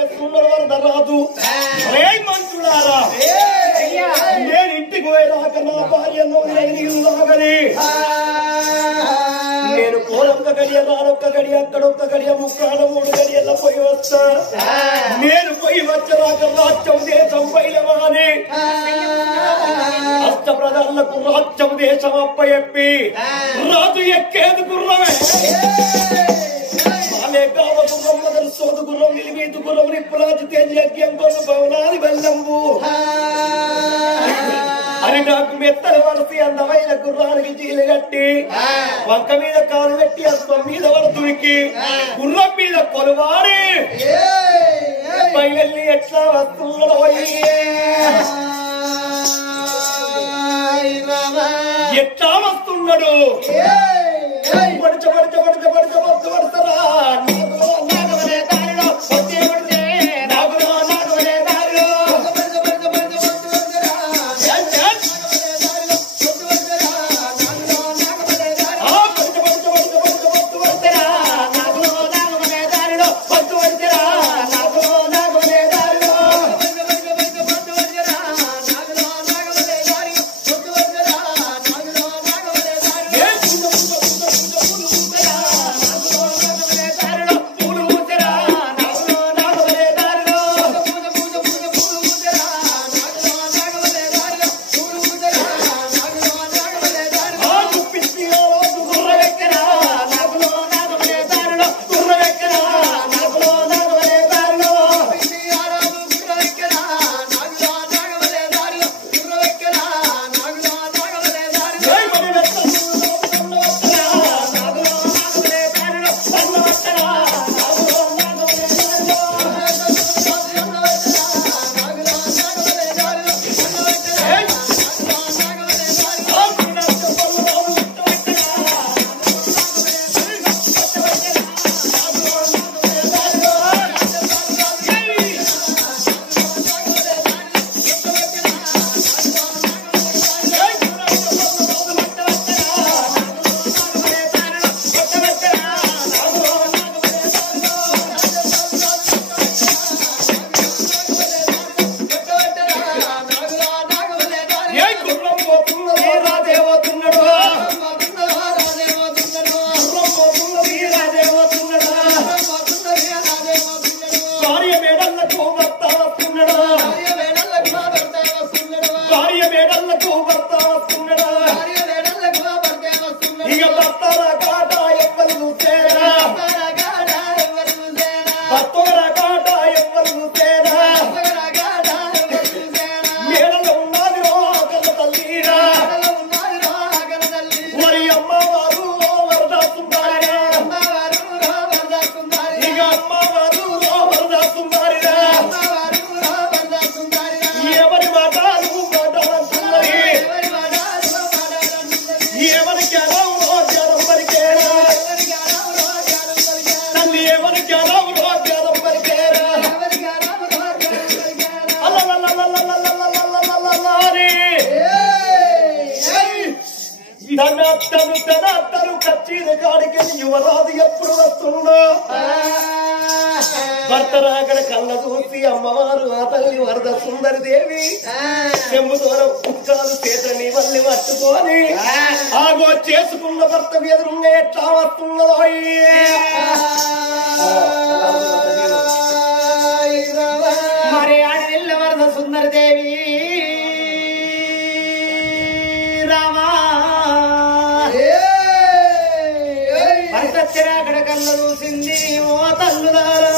రాదు మంత్రులారా నేను ఇంటికి పోయేదాక నా భార్యను లాగని నేను కోరొక్క గడియ రానొక్క గడియ అక్కడొక్క గడియ ముక్కాడ 3 గడియల్లో పోయి వస్తా నేను పోయి వచ్చేదాకా రాజ్యం దేశం బయలువాని అష్ట ప్రజలకు రాజ్యం దేశం అప్పచెప్పి రాజు ఎక్కేది గుర్రమే సోదు గుర్రం నిలిమీతు గుర్రం నిప్పులాచి తేజ్యం కొను భవనాది బెల్లంబు అని నాకు మెత్తలు వరసి అందమైన గుర్రానికి చీలు కట్టి వంక మీద కాలు పెట్టి అస్తం మీద వరదుడికి గుర్రం మీద కొలువాడి బయలు ఎట్లా వస్తున్నాడు ఎట్లా వస్తున్నాడు పడచ పడచ పడచ పడచ పడచ పడతారా తను కచ్చీల కాడికి యువరాజు ఎప్పుడు వస్తుందో భర్త రాకడ కళ్ళ చూసి అమ్మవారు ఆ తల్లి వరద సుందరి దేవి చెంబుతో కుక్కలు చేతని మళ్ళీ పట్టుకొని ఆగో చేసుకున్న భర్త ఎదురుగా ఎట్లా వస్తుందో మరి ఆడవిల్ల వరద సుందరి దేవి అక్కడ కళ్ళ చూసింది ఓ తల్లుదారా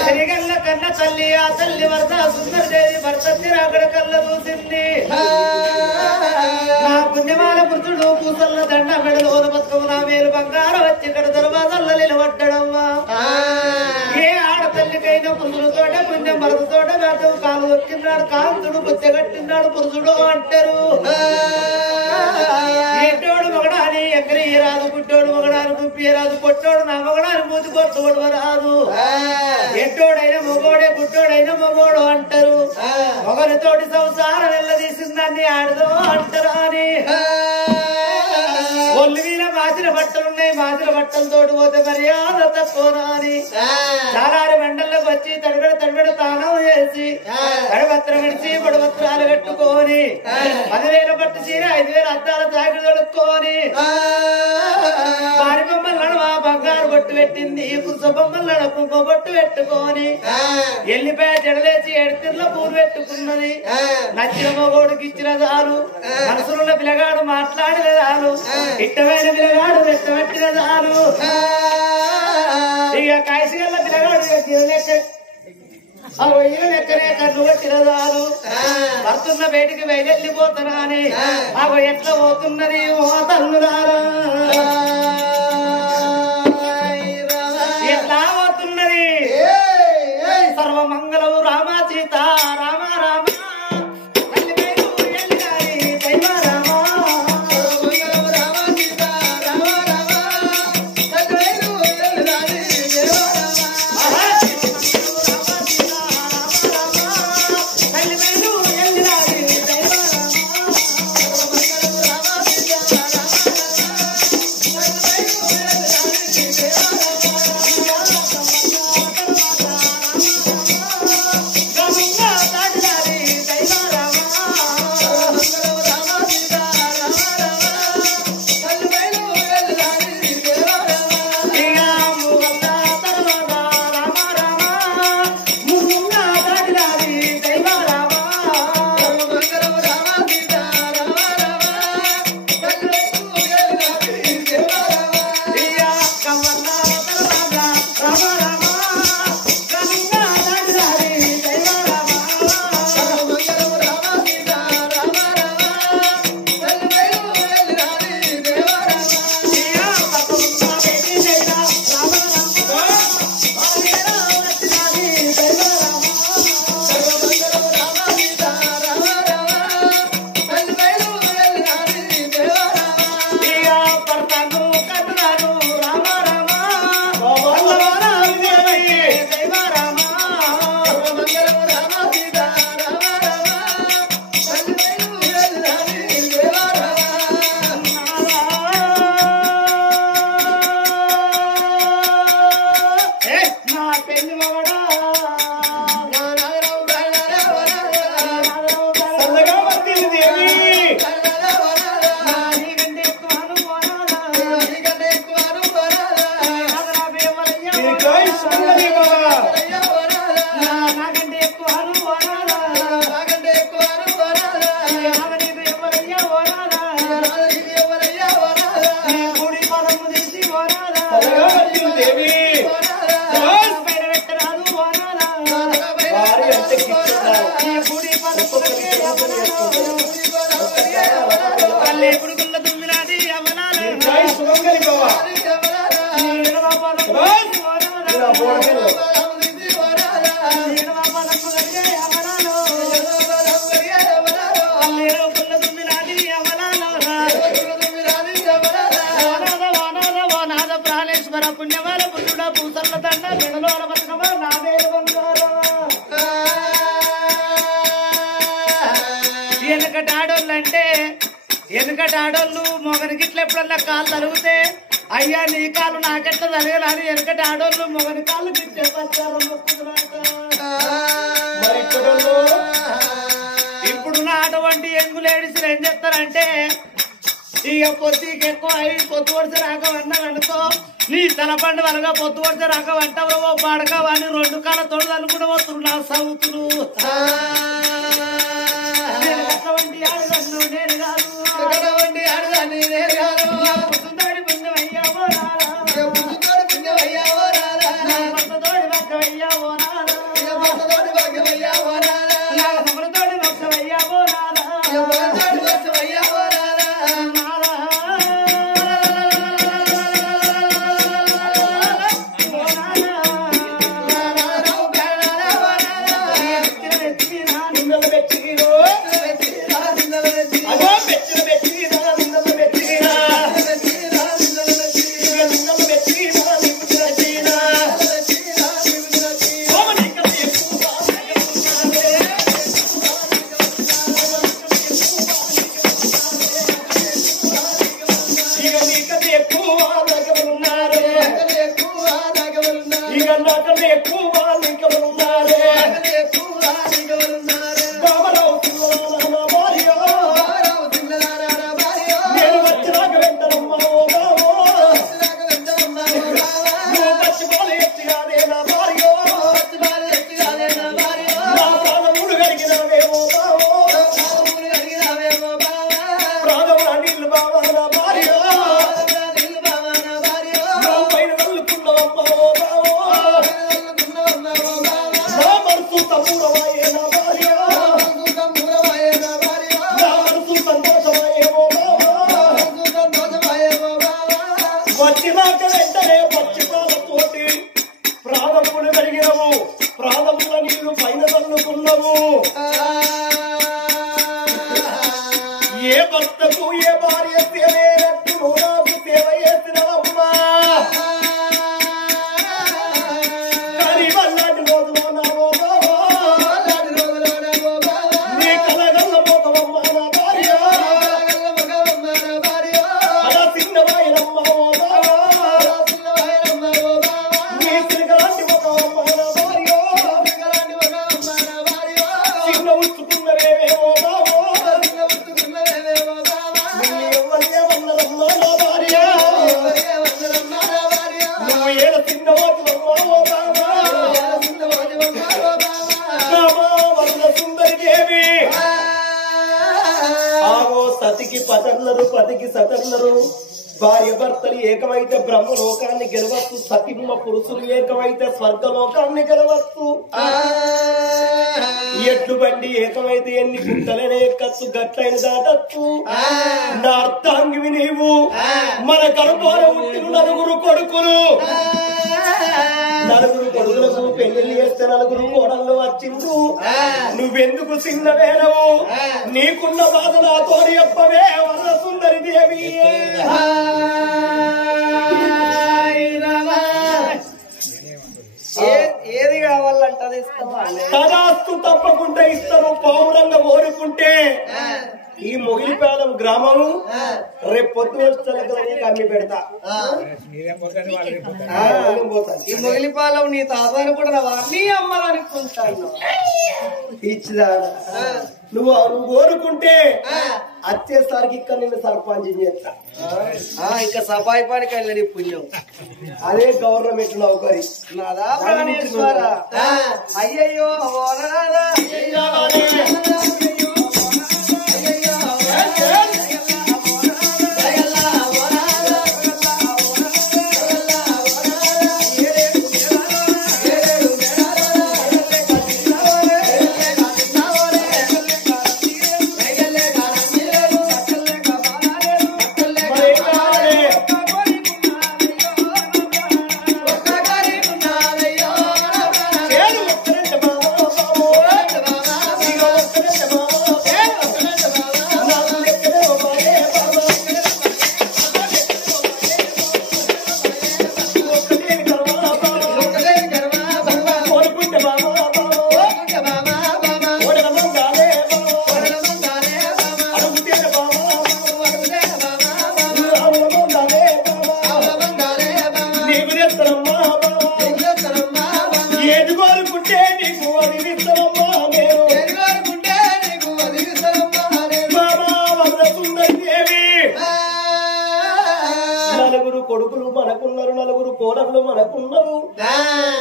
సరిగల్ల కన్న తల్లి ఆ తల్లి వరద సుందరి దేవి భర్త అక్కడ కళ్ళ చూసింది నా పుణ్యమాల పురుషుడు పూసల్ల దండ మెడలు ఓద బతుకము నా వేలు బంగారం వచ్చి ఇక్కడ దర్వాజల్లో నిలబడ్డమ్మా ఏ ఆడతల్లికైనా పురుషుడు తోట పుణ్యం భరత తోట వేటవు కాలు వచ్చిన్నాడు కాంతుడు బుచ్చగట్టిన్నాడు పురుషుడు అంటారు ఎట్టోడు మగడాని ఎక్కడి రాదు పుట్టోడు మగడాని గుప్పి రాదు పొట్టోడు నా మగడాని మూతి కొట్టుకోడు రాదు ఎట్టోడైనా మగోడే పుట్టోడైనా మగోడు అంటారు ఒకరితోటి సంసారం వెళ్ళదీసిందాన్ని ఆడదో అంటారు అని ఒళ్ళు మీద మాసిన బట్టలున్నాయి మాదిరి బట్టలతోటి పోతే మర్యాద తక్కువనాని చాలారి బండల్లోకి వచ్చి తడిబెడ తానం చేసి తడబత్రం విడిచి పొడవత్రాలు కట్టుకొని 10,000 పట్టు చీర 5,000 అద్దాల తాకిడి తొడుక్కొని వారి బొమ్మల నడుమ బంగారు బొట్టు పెట్టింది పురుష బొమ్మల నడ కుంకుమ బొట్టు పెట్టుకొని ఎల్లిపాయ జడలేసి ఎడతిర్లో పూలు పెట్టుకున్నది నచ్చిన మొగోడికి ఇచ్చిన చాలు మనసులున్న పిల్లగాడు మాట్లాడిన చాలు ఇష్టమైన పిల్లగాడు వెచ్చబట్టిన చాలు ఇక కాయసిగల్ల పిల్లగాడు లెక్కనే కన్ను పట్టిన చాలు భర్తున్న బయటికి బయలుపోతాను అని అవి ఎట్లా పోతున్నది ఓ తల్లురారా ఎట్లా పోతున్నది సర్వమంగళము రామ సీత రామ రామ ఎందుకంటే ఆడోళ్ళు మొగనికి ఇట్లా ఎప్పుడన్నా కాళ్ళు తరిగితే అయ్యా నీ కాళ్ళు నాకెట్లా తరగలని ఎందుకంటే ఆడోళ్ళు మొగని కాళ్ళు తిట్టేస్తారు ఇప్పుడున్న అటువంటి ఎంగు లేడీస్ ఏం చేస్తారంటే ఇక పొద్దుకి ఎక్కువ అయి పొద్దు పడితే రాకమన్నారు అనుకో నీ తలపండు వలగా పొద్దు పడితే రాకమంటావు పడకవని 2 కాళ్ళ తొడదలు కూడా వస్తున్నారు నా సౌతులు అటువంటి ఆడదాన్ని నేను కాదు అటువంటి ఆడదాన్ని నేను కాదు పుట్టుతోడి పుణ్యమయ్యావో రారా పుట్టుతోడి పుణ్యమయ్యావో రారా భర్తతోడి భక్తమయ్యావో రారా భర్తతోడి భక్తమయ్యావో రారా సమరతోడి భక్తమయ్యావో రారా సమరతోడి భక్తమయ్యావో రారా Yeah. ఇక నాకన్నా ఎక్కువ వాళ్ళు ఇంకెవరున్నారే రామరావు పిల్లల భార్య నేను వచ్చినాక వెంటనమ్మా ఓ బావో నువ్వు పచ్చిపాలు ఎత్తిగానే నా భార్య నా ప్రాణములు కడిగినవేమో బావో ప్రాణముల నీళ్ళు బావా నా భార్య నా పైన వల్లుకున్నావమ్మా ఓ బావో నా మనసు తమ్ముడవాయే నా భార్య నా మనసు సంతోషమాయే ఓ బావో వచ్చినాక వెంటనే పచ్చిపాలతోటి ప్రాణములు కలిగినవు ప్రాణముల నీళ్లు పైన తల్లుకున్నావు ఏ భర్తకు ఏ భార్య సేవేనట్టు నువ్వు నాకు సేవ చేసినవమ్మా కానీ వల్లాంటి రోజులో నా ఓ బావో నీ కలగల్ల పోతవమ్మా నా భార్య అలా చిన్నవాయనమ్మా ఓ బావో నీ తిరగలాంటి పోతవమ్మా నా భార్య చిన్న ఉచ్చుకున్నవేవే ఓ బావో నిన్ను ఎవ్వరేమన్నరమ్మా నా భార్య నువ్వు ఏడ చిన్నవాటివమ్మా ఓ బావా రామా వరద సుందరి దేవి ఆవో సతికి పతర్లరు పతికి సతర్లరు భార్య భర్తలు ఏకమైతే బ్రహ్మలోకాన్ని గెలవచ్చు సతిమ్మ పురుషులు ఏకమైతే స్వర్గలోకాన్ని గెలవచ్చు ఎడ్లు బండి ఏకమైతే ఎన్ని గుట్టలనే ఎక్కచ్చు గట్లైన దాటచ్చు నా అర్థాంగివి నీవు మన గర్భాన పుట్టిన నలుగురు కొడుకులు పెళ్లి చేస్తే నలుగురు కోడళ్ళు వచ్చిండు నువ్వెందుకు చిన్నవేనవు నీకున్న బాధ నాతో చెప్పవే వరద సుందరి దేవి ఏది కావాలంటే అది తదాస్తు తప్పకుండా ఇస్తాను పౌరంగా కోరుకుంటే ఈ మొగిలిపాలెం గ్రామము రేపు పొద్దున అమ్మి పెడతా ఈ మొగిలిపాలెం నీ తాతని కూడా నీ అమ్మదనుకుంటాను ఇచ్చిదా నువ్వు కోరుకుంటే వచ్చేసరికి ఇక్కడ నిన్ను సర్పంచ్ చేస్తా ఇంకా సఫాయి పనికి వెళ్ళని పుణ్యం అదే గవర్నమెంట్ నౌకరి నాదా ప్రాణేశ్వర అయ్యయ్యో కొడుకులు మనకున్నారు, నలుగురు కోడళ్ళు మనకున్నారు,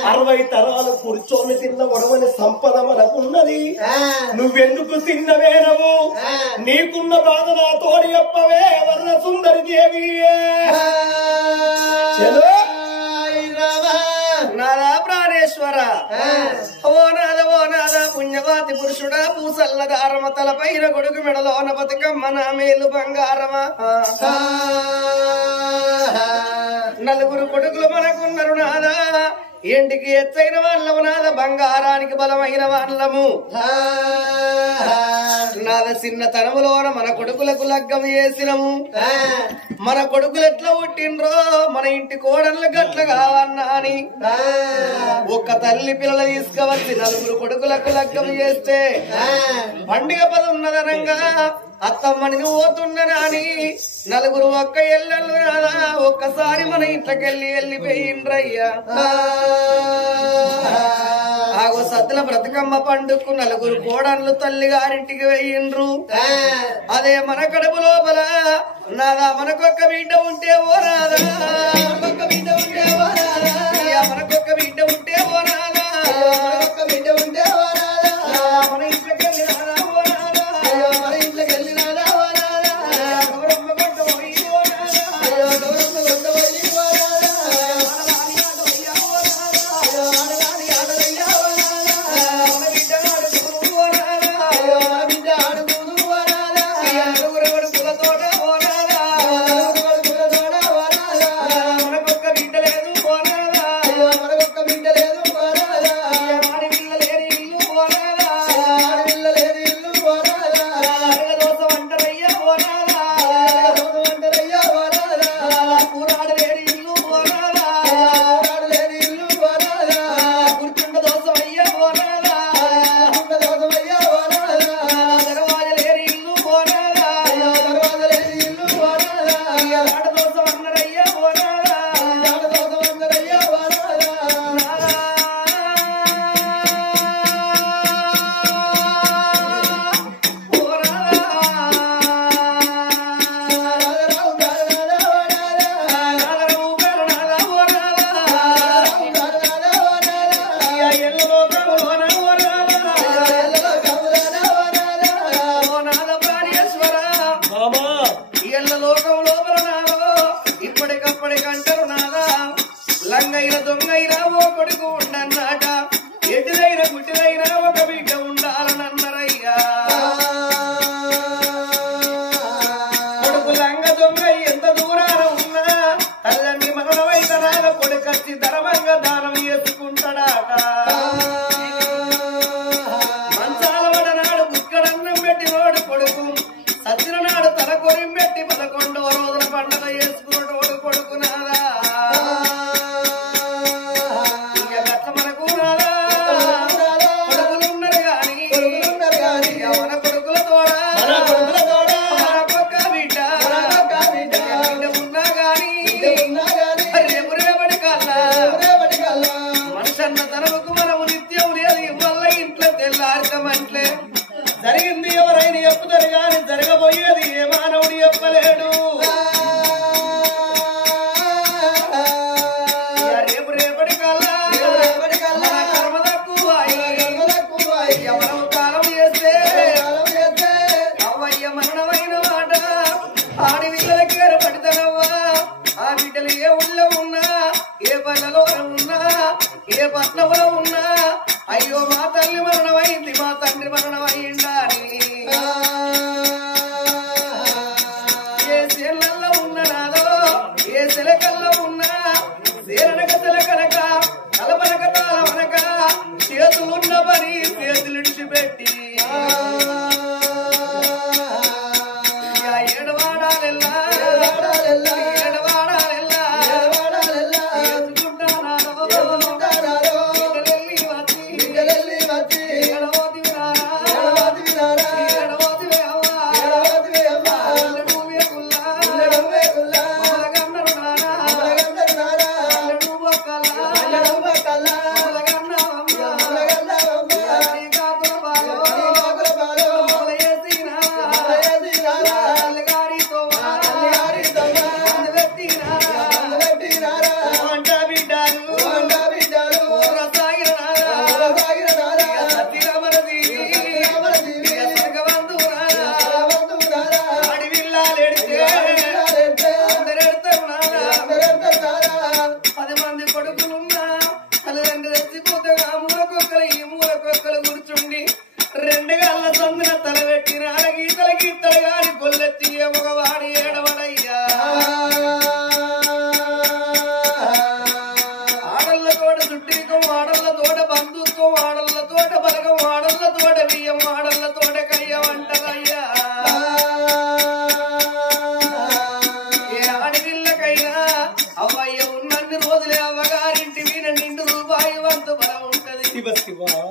60 తరాలు కూర్చొని తిన్న ఒడవని సంపద మనకున్నది. నువ్వెందుకు తిన్నవేనవు? నీకున్న బాధ నా తోడి చెప్పవే వర్ణ సుందరి దేవి. నాదా ప్రాణేశ్వర ఓ నాద పుణ్యవాతి పురుషుడా పూసల్ల దారమ తల పైన కొడుకు మెడలోన బతుకమ్మ నా మేలు బంగారమా. నలుగురు కొడుకులు మనకున్నారు నాదా, ఇంటికి ఎత్తైన వాళ్ళము నాద, బంగారానికి బలమైన వాళ్ళము నాద. చిన్నతనములోన మన కొడుకులకు లగ్గం చేసినము. మన కొడుకులు ఎట్లా పుట్టినరో మన ఇంటి కోడళ్ళు గట్ల కావన్నా అని ఒక్క తల్లి పిల్లలు తీసుకువచ్చి నలుగురు కొడుకులకు లగ్గం చేస్తే పండుగ పది ఉన్నదనంగా అత్తమ్మని పోతున్నానని నలుగురు ఒక్క ఎల్లెళ్ళు రాదా ఒక్కసారి మన ఇంట్లోకెళ్ళి వెళ్ళిపోయిండ్రయ్యా ఆగో సద్దుల బ్రతకమ్మ పండుకు నలుగురు కోడన్లు తల్లి గారింటికి వెయ్యిండ్రు అదే మన కడుపు లోపల నాదా మనకొక్క బిడ్డ ఉంటే ఓ రాదా మనకొక్క బిడ్డ ఉంటే ఓ రాదా మనకొక్క బిడ్డ ఉంటే ఓ రాదా మనకొక్క బిడ్డ ఉంటే ఓ రాదా మన ఇంట్లోకెళ్ళి రాదా ఓ రాదా మన ఇంట్లోకెళ్ళి రాదా ఓ రాదా గౌరమ్మ కొంట పోయి ఓ రాదా గౌరమ్మ కొంట పోయి ఓ రాదా ఆడవాడి ఆడవయ్యా ఓ రాదా ఆడవాడి ఆడవయ్యా ఓ రాదా మన బిడ్డ ఆడుకును ఓ రాదా మన బిడ్డ ఆడుకును ఓ రాదా నలుగురు కొడుకులతోట ఓ రాదా నలుగురు కొడుకులతోట ఓ రాదా మనకొక్క బిడ్డ లేదు ఓ రాదా మనకొక్క బిడ్డ లేదు ఓ రాదా ఆడి పిల్ల లేని ఇల్లు ఓ రాదా ఆడి పిల్ల లేని ఇల్లు ఓ రాదా దోసం అంటారయ్యా ఓ రాదా దోసం అంటారయ్యా ఓ రాదా కూరాడు లేని ఇల్లు ఓ రాదా కూరాడు లేని ఇల్లు ఓ రాదా గుర్తుండ దోసం అయ్యా ఓ రాదా గుర్తుండ దోసం అయ్యా ఓ రాదా దర్వాజ లేని ఇల్లు ఓ రాదా దర్వాజ లేని ఇల్లు ఓ రాదా ఆడ దోసం అన్నారయ్యా ఓ రాదా ఆడ దోసం అన్నారయ్యా ఓ రాదా ఇప్పటికప్పటికంటారు నాదా లంగైన దొంగైనా ఓ కొడుకు ఉండన్నాట ఎదురైన గుడ్డిదైనా ఒక బిడ్డ ఉండాలనన్నారయ్యా కొడుకు లంగ దొంగ ఎంత దూరాన ఉన్నా తల్లండి మనమైతనాల కొడుకచ్చి ధర్మంగా దానం చేసుకుంటాడాట మంచాల వడనాడు బుక్కడన్నం పెట్టి నోడు కొడుకు సత్సిన నాడు తల కొరిం పెట్టి 11వ రోజున పండగ చేసుకున్నటోడు కొడుకు నాదా ఇక గట్ల మనకు నాదా కొడుకులు ఉన్నారు గాని మన కొడుకుల తోడా మనకొక్క బిడ్డ బిడ్డ ఉన్నా గాని రేపు రేపటి కల్లా మనుషన్న తనకు మనము నిత్యం లేదు ఇవ్వల్ల ఇంట్లో తెల్లారకమంట్లే జరిగింది ఎవరైనా చెప్పుతారు గాని జరగబోయేది ఏ మానవుడు చెప్పలేడు రేపు రేపటి కల్లా కర్మ తక్కువ మనం కాలం చేస్తే అవ్వయ్య మరణమైన మాట ఆడి పిల్లలకి ఏర్పడితేనవ్వా ఆ బిడ్డలు ఏ ఊళ్ళో ఉన్నా ఏ పల్లెలో ఉన్నా ఏ పట్నంలో ఉన్నా అయ్యో మా తల్లి మరణమైంది మా తండ్రి మరణమైందా అని ఏ శీలల్లో ఉన్న నాదో ఏ శిలకల్లో ఉన్నా శీలనక శిలకనక తలపనక తాళమనక చేతులున్న పని చేతులు ఇడిచిపెట్టి ఏడవాడాలెల్లా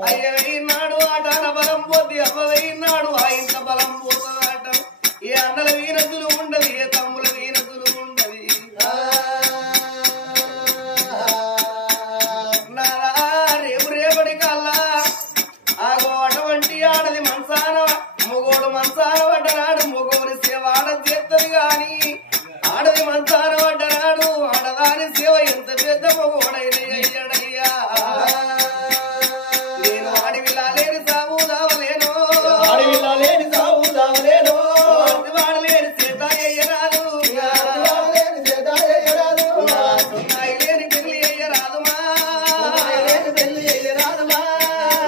అయ్య వెయ్యినాడు ఆటాన బలం పోద్ది అవ్వ వెయ్యినాడు ఆ ఇంత బలం పోతాడట పెద్ద మొగోడైన అయ్యాడయ్యా నేను అడవిలా లేని సాగు దావలేను అడవిలేని సాగు దావలేను వాడలేని సీత అయ్యరాదు సున్నాయి లేని పెళ్లి అయ్యరాదుమా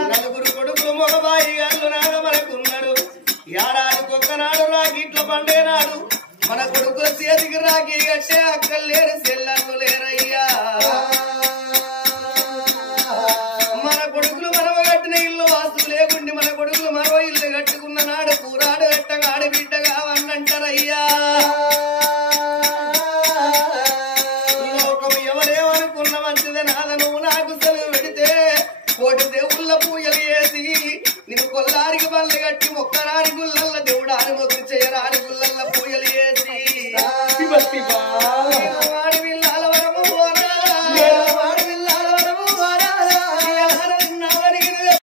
నలుగురు కొడుకు మగబాయి గారు నాడు మనకున్నాడు ఏడాదికి ఒక్కనాడు రాగిట్ల పండేనాడు మన కొడుకుల చేతికి రాగి కట్టే అక్కలు లేరు సెల్లర్లు లేరయ్యా మన కొడుకులు మనవ కట్టిన ఇల్లు వాస్తు లేకుండి మన కొడుకులు మరో ఇల్లు కట్టుకున్న నాడు కూరాడు కట్టగా ఆడబిడ్డగా అన్నంటారయ్యా లోకం ఎవరేమనుకున్న మంచిదే నాద నువ్వు నాకు సెలవు పెడితే కోటి దేవుళ్ళ పూజలు వేసి నిన్ను కొల్లారికి బల్ల కట్టి ఒక్కరాని గుళ్ళల్ల దేవుడాని మొక్కి చేయరాని గుళ్ళల్ల పూజలు వేసి శివ శివ